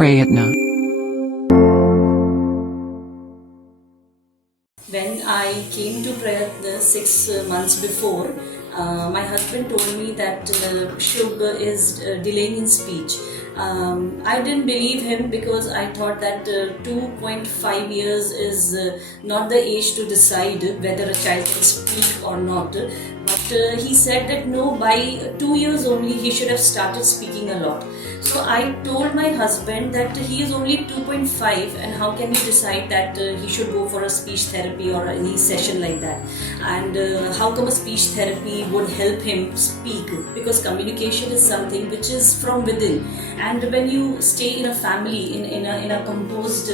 Prayatna. When I came to Prayatna 6 months before, my husband told me that Shubh is delaying in speech. I didn't believe him because I thought that 2.5 years is not the age to decide whether a child can speak or not. But he said that no, by 2 years only he should have started speaking a lot. So I told my husband that he is only 2.5 and how can he decide that he should go for a speech therapy or any session like that, and how come a speech therapy would help him speak, because communication is something which is from within, and when you stay in a family, in a composed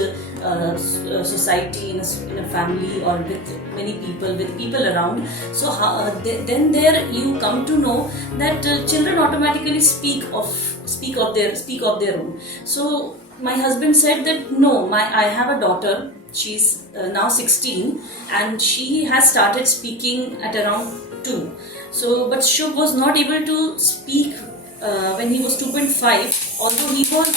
society, in a family or with many people, with people around, so then there you come to know that children automatically speak of their own. So my husband said that no, I have a daughter. She's now 16 and she has started speaking at around 2. So but Shubh was not able to speak when he was 2.5, although he was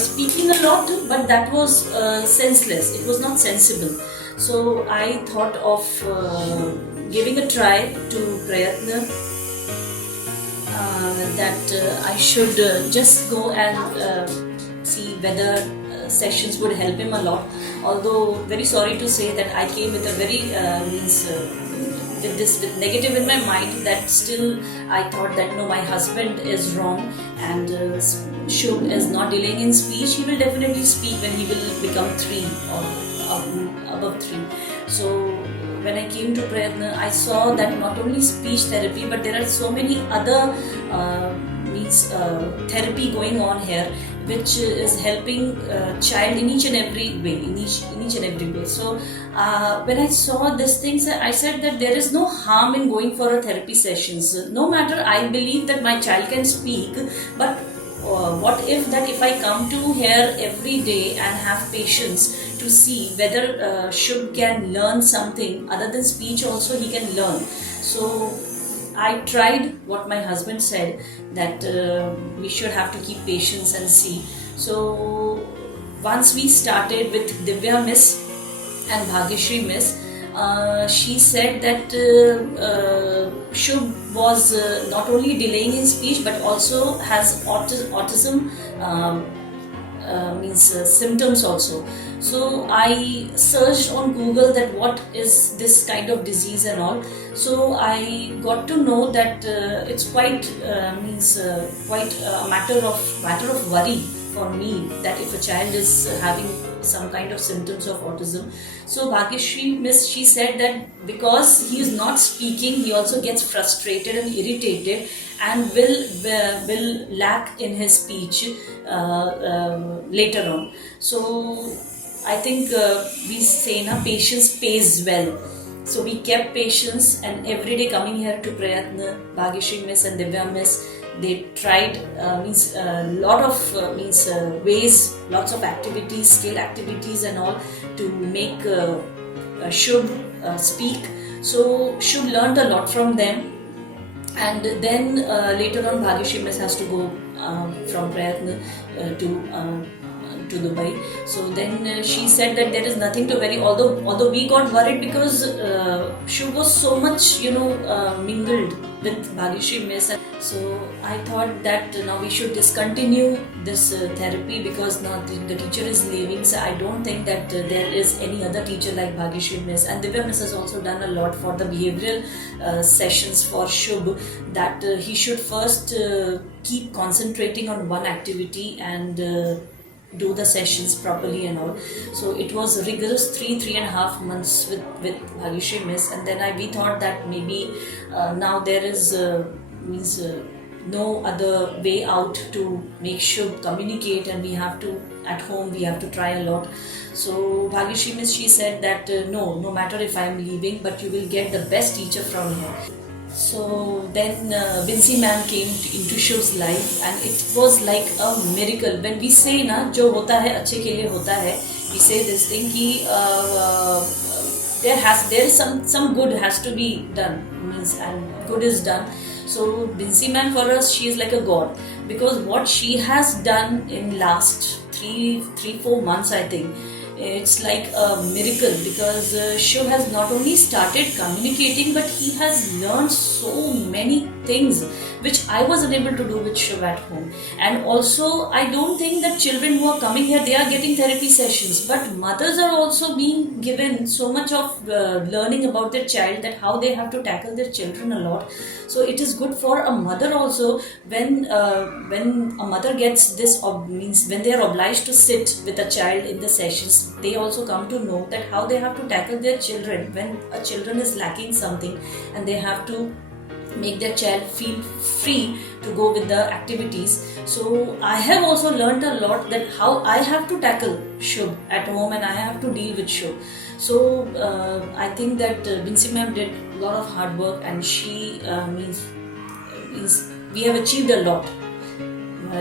speaking a lot, but that was senseless, it was not sensible. So I thought of giving a try to Prayatna, that I should just go and see whether sessions would help him a lot. Although very sorry to say that I came with a very with negative in my mind, that still I thought that no, my husband is wrong and Shubh is not delaying in speech. He will definitely speak when he will become 3 or above 3. So when I came to Prayatna, I saw that not only speech therapy, but there are so many other therapy going on here, which is helping child in each and every way, in each and every way. So when I saw these things, I said that there is no harm in going for a therapy sessions. No matter, I believe that my child can speak, but what if I come to here every day and have patience to see whether Shubh can learn something other than speech also he can learn. So I tried what my husband said, that we should have to keep patience and see. So once we started with Divya Miss and Bhagyashree Miss, she said that Shubh was not only delaying in speech but also has autism symptoms also. So I searched on Google that what is this kind of disease and all. So I got to know that it's quite quite a matter of worry for me, that if a child is having some kind of symptoms of autism. So Bhagyashree Miss, she said that because he is not speaking, he also gets frustrated and irritated and will lack in his speech later on. So I think we say na, patience pays well. So we kept patience, and every day coming here to Prayatna, Bhagyashree Miss and Divya Miss, they tried lot of ways, lots of activities, skill activities and all, to make Shubh speak. So Shubh learned a lot from them, and then later on Bhagyashree Miss has to go from Prayatna to Dubai. So then she said that there is nothing to worry, although we got worried because Shubh was so much mingled with Bhagyashree Miss. So I thought that now we should discontinue this therapy because now the teacher is leaving. So I don't think that there is any other teacher like Bhagyashree Miss. And Divya Miss has also done a lot for the behavioral sessions for Shubh, that he should first keep concentrating on one activity and do the sessions properly and all. So it was rigorous 3.5 months with Bhagyashree Miss, and then we thought that maybe now there is no other way out to make sure communicate, and we have to at home we have to try a lot. So Bhagyashree Miss, she said that no matter if I am leaving, but you will get the best teacher from here. So then Vincy Man came into Shubh's life, and it was like a miracle. When we say na, जो होता है अच्छे के लिए होता है, we say this thing कि there is some good has to be done, and good is done. So Vincy Man for us, she is like a god, because what she has done in last 4 months, I think. It's like a miracle because Shiv has not only started communicating, but he has learned so many things which I was unable to do with Shiv at home. And also, I don't think that children who are coming here, they are getting therapy sessions, but mothers are also being given so much of learning about their child, that how they have to tackle their children a lot. So it is good for a mother also when a mother gets this, means when they are obliged to sit with a child in the sessions, they also come to know that how they have to tackle their children when a children is lacking something, and they have to make their child feel free to go with the activities. So I have also learned a lot that how I have to tackle Shubh at home, and I have to deal with Shubh. So I think that Vincy ma'am did a lot of hard work, and she means we have achieved a lot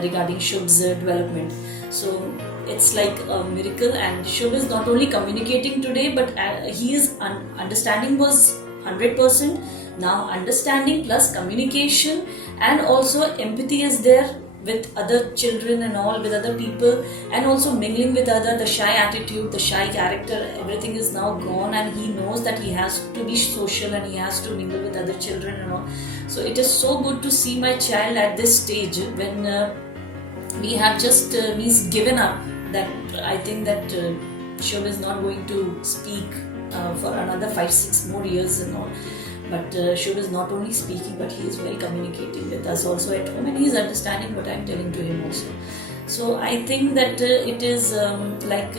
regarding Shubh's development. So it's like a miracle, and Shubh is not only communicating today, but his understanding was 100%. Now understanding plus communication and also empathy is there with other children and all, with other people, and also mingling with other, the shy attitude, the shy character, everything is now gone, and he knows that he has to be social and he has to mingle with other children and all. So it is so good to see my child at this stage when we have just means given up that I think that Shiv is not going to speak for another 5-6 more years and all. But Shiv is not only speaking, but he is very communicating with us also at home, and he is understanding what I am telling to him also. So I think that it is like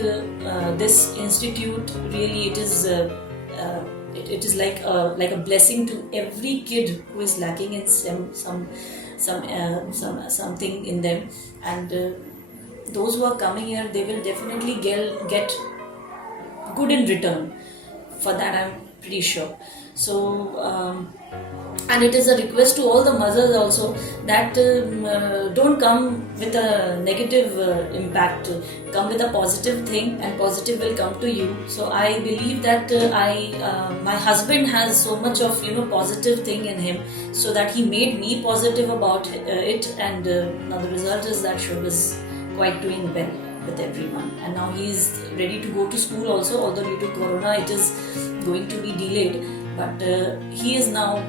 this institute really, it is it is like a blessing to every kid who is lacking in something in them, and those who are coming here, they will definitely get good in return. For that, I'm pretty sure. So and it is a request to all the mothers also that don't come with a negative impact, come with a positive thing, and positive will come to you. So I believe that my husband has so much of positive thing in him, so that he made me positive about it, and now the result is that Shubh is quite doing well with everyone, and now he is ready to go to school also, although due to corona it is going to be delayed, but he is now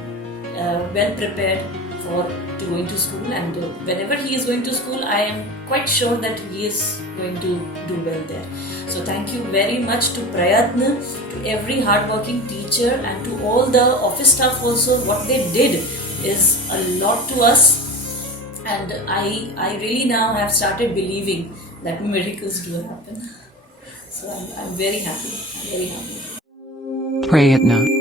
well prepared for going to school, and whenever he is going to school, I am quite sure that he is going to do well there. So thank you very much to Prayatna, to every hardworking teacher, and to all the office staff also. What they did is a lot to us, and I really now have started believing that miracles do happen. So I'm very happy. I'm very happy. Prayatna.